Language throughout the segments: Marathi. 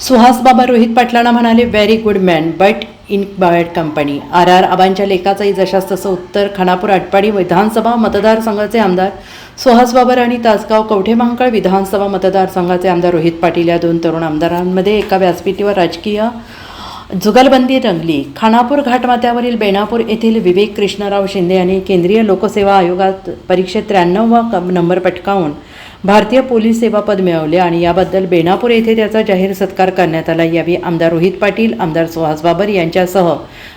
सुहास बाबा रोहित पाटलांना म्हणाले, very good man but in bad company. आर आबांच्या लेखाचंही जशास तसं उत्तर. खानापूर आटपाडी विधानसभा मतदारसंघाचे आमदार सुहास बाबर आणि तासगाव कवठेमहांकाळ विधानसभा मतदारसंघाचे आमदार रोहित पाटील या दोन तरुण आमदारांमध्ये एका व्यासपीठावर राजकीय जुगलबंदी रंगली. खानापूर घाटमाथ्यावरील बेणापूर येथील विवेक कृष्णराव शिंदे यांनी केंद्रीय लोकसेवा आयोगात परीक्षेत 93वा नंबर पटकावून भारतीय पोलीस सेवा पद मिळवले आणि याबद्दल बेणापूर येथे त्याचा जाहीर सत्कार करण्यात आला. यावेळी आमदार रोहित पाटील, आमदार सुहास बाबर यांच्यासह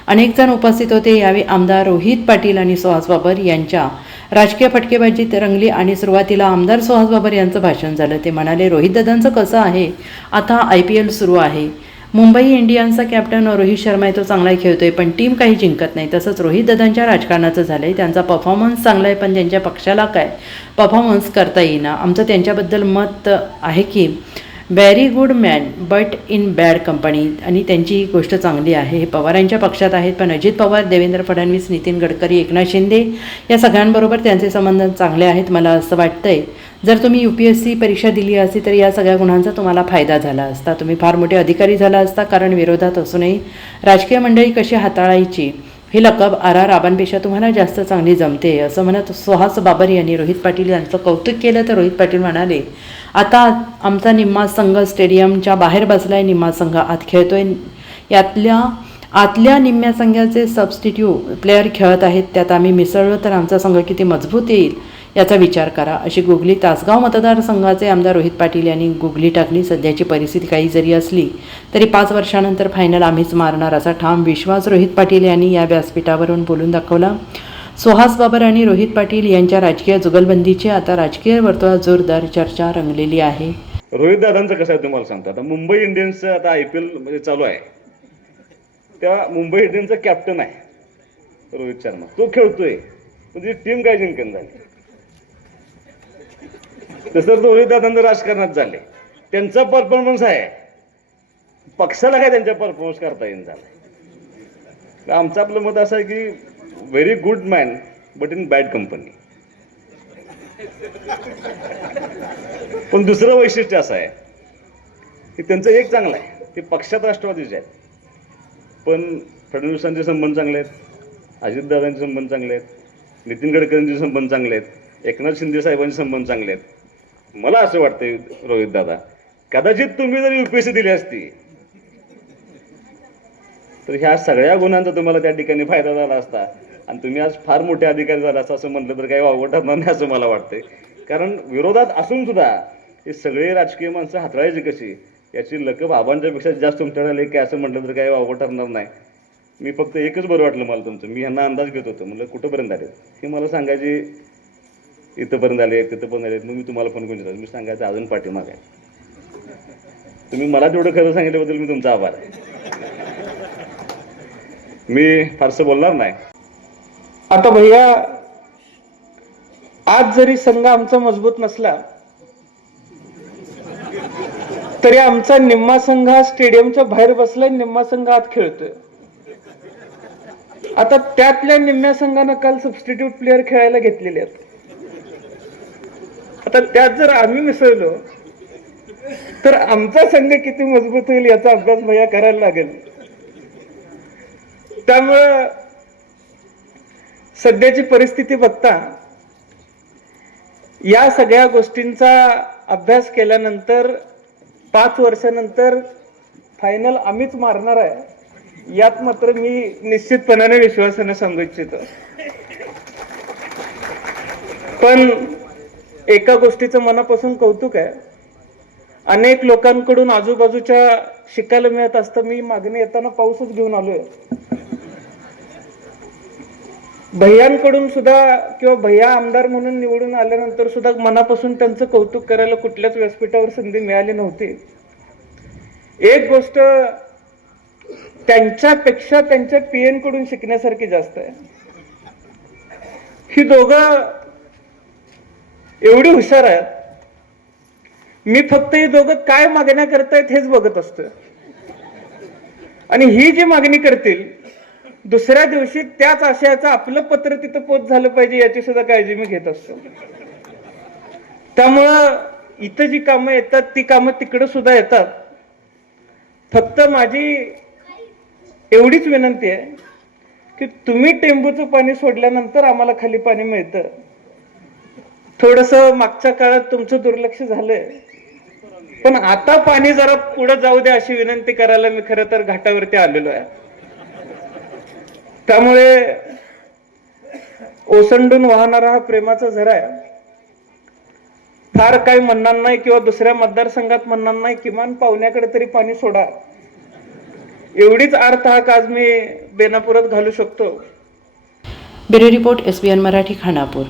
अनेक जण उपस्थित होते. यावेळी आमदार रोहित पाटील आणि सुहास बाबर यांच्या राजकीय फटकेबाजीत रंगली आणि सुरुवातीला आमदार सुहास बाबर यांचं भाषण झालं. ते म्हणाले, रोहित दादांचं कसं आहे, आता IPL सुरू आहे. मुंबई इंडियन्सचा कॅप्टन रोहित शर्मा आहे, तो चांगला खेळतोय पण टीम काही जिंकत नाही. तसंच रोहित दादांच्या राजकारणाचं झालं आहे. त्यांचा परफॉर्मन्स चांगला आहे पण त्यांच्या पक्षाला काय परफॉर्मन्स करता येईना. आमचं त्यांच्याबद्दल मत आहे की very good man but in bad company आणि त्यांची ही गोष्ट चांगली आहे. हे पवारांच्या पक्षात आहेत पण अजित पवार, देवेंद्र फडणवीस, नितीन गडकरी, एकनाथ शिंदे या सगळ्यांबरोबर त्यांचे संबंध चांगले आहेत. मला असं वाटतंय जर तुम्ही UPSC परीक्षा दिली असती तर या सगळ्या गुणांचा तुम्हाला फायदा झाला असता. तुम्ही फार मोठे अधिकारी झाला असता. कारण विरोधात असूनही राजकीय मंडळी कशी हाताळायची हे लकब आबांपेक्षा तुम्हाला जास्त चांगली जमते, असं म्हणत सुहास बाबर यांनी रोहित पाटील यांचं कौतुक केलं. तर रोहित पाटील म्हणाले, आता आमचा निम्मा संघ स्टेडियमच्या बाहेर बसलाय, निम्मा संघ आत खेळतोय. आतल्या निम्म्या संघाचे सबस्टिट्यूट प्लेअर खेळत आहेत, त्यात आम्ही मिसळलो तर आमचा संघ किती मजबूत येईल याचा विचार करा, अशी गुगली तासगाव मतदारसंघाचे आमदार रोहित पाटील यांनी गुगली टाकली. सध्याची परिस्थिती काही जरी असली तरी 5 वर्षानंतर फायनल आम्हीच मारणार असा ठाम विश्वास रोहित पाटील यांनी या व्यासपीठावरून बोलून दाखवला. सुहास बाबर आणि रोहित पाटील यांच्या राजकीय जुगलबंदीची आता राजकीय वर्तुळात जोरदार चर्चा रंगलेली आहे. रोहित दादांचं कसं आहे तुम्हाला सांगतो. आता मुंबई इंडियन्सचं आता IPL मध्ये चालू आहे, त्या मुंबई इंडियन्सचा कॅप्टन आहे रोहित शर्मा, तो खेळतोय म्हणजे टीम काय जिंकन झाली. तसं रोहित दादांचं राजकारणात झाले, त्यांचा परफॉर्मन्स आहे, पक्षाला काय त्यांच्या परफॉर्मन्स करता येईल झालं. आमचं आपलं मत असं आहे की very good man but in bad company. पण दुसरं वैशिष्ट्य असं आहे की त्यांचं एक चांगलं आहे, ते पक्षात राष्ट्रवादीचे आहेत पण फडणवीसांचे संबंध चांगले आहेत, अजितदादांचे संबंध चांगले आहेत, नितीन गडकरींचे संबंध चांगले आहेत, एकनाथ शिंदे साहेबांचे संबंध चांगले आहेत. मला असं वाटतंय रोहित दादा, कदाचित तुम्ही जर UPSC दिली असती तर ह्या सगळ्या गुणांचा तुम्हाला त्या ठिकाणी फायदा झाला असता आणि तुम्ही आज फार मोठे अधिकारी झाला असता असं म्हटलं तर काही वावगं ठरणार नाही असं मला वाटतंय. कारण विरोधात असून सुद्धा हे सगळे राजकीय माणसं हाताळायची कशी याची लकब आबांच्यापेक्षा जास्त तुमच्याकडे आले की असं म्हटलं तर काही वावगं ठरणार नाही. मी फक्त एकच बरं वाटलं मला तुमचं, मी ह्यांना अंदाज घेत होतो, म्हणलं कुठंपर्यंत आले हे मला सांगायचे, इथंपर्यंत आले तिथंपर्यंत आले. मग मी तुम्हाला फोन करून देतो, मी सांगायचं अजून पाठीमाग आहे. तुम्ही मला तेवढं खरं सांगितल्याबद्दल मी तुमचा आभार आहे. मी फारसं बोलणार नाही. आता भैया, आज जरी संघ आमचा मजबूत नसला तरी आमचा निम्मा संघ हा स्टेडियमच्या बाहेर बसलाय, निम्मा संघ आत खेळतोय. आता त्यातल्या निम्म्या संघानं काल सबस्टिट्यूट प्लेअर खेळायला घेतलेले आहेत. आता त्यात जर आम्ही मिसळलो तर आमचा संघ किती मजबूत होईल याचा अभ्यास भैया करायला लागेल. त्यामुळं सध्याची परिस्थिती बघता या सगळ्या गोष्टींचा अभ्यास केल्यानंतर 5 वर्षानंतर फायनल आम्हीच मारणार आहे यात मात्र मी निश्चितपणाने विश्वासाने सांगू इच्छितो. पण एका गोष्टीचं मनापासून कौतुक आहे, अनेक लोकांकडून आजूबाजूच्या शिकायला मिळत असतं. मी मागणी येताना पाऊसच घेऊन आलोय. भैयांकडून सुद्धा किंवा भैया आमदार म्हणून निवडून आल्यानंतर सुद्धा मनापासून त्यांचं कौतुक करायला कुठल्याच व्यासपीठावर संधी मिळाली नव्हती. एक गोष्ट त्यांच्यापेक्षा त्यांच्या PN कडून शिकण्यासारखी जास्त आहे. ही दोघं एवढी हुशार आहेत, मी फक्त ही दोघं काय मागण्या करतायत हेच बघत असतो आणि ही जी मागणी करतील दुसऱ्या दिवशी त्याच आशयाचं आपलं पत्र तिथं पोच झालं पाहिजे याची सुद्धा काळजी मी घेत असतो. त्यामुळं इथं जी कामं येतात ती कामं तिकडं सुद्धा येतात फक्त माझी एवढीच विनंती आहे की तुम्ही टेंबूचं पाणी सोडल्यानंतर आम्हाला खाली पाणी मिळतं. थोडस मागच्या काळात तुमचं दुर्लक्ष झालंय, पण आता पाणी जरा पुढे जाऊ द्या अशी विनंती करायला मी खरं तर घाटावरती आलेलो आहे. त्यामुळे ओसंडून वाहणारा हा प्रेमाचा झरा आहे. फार काही म्हणणार नाही किंवा दुसऱ्या मतदारसंघात म्हणणार नाही, किमान पाहुण्याकडे तरी पाणी सोडा, एवढीच अर्थ हाक आज मी बेनापुरात घालू शकतो. Bureau report SBN Marathi, Khanapur.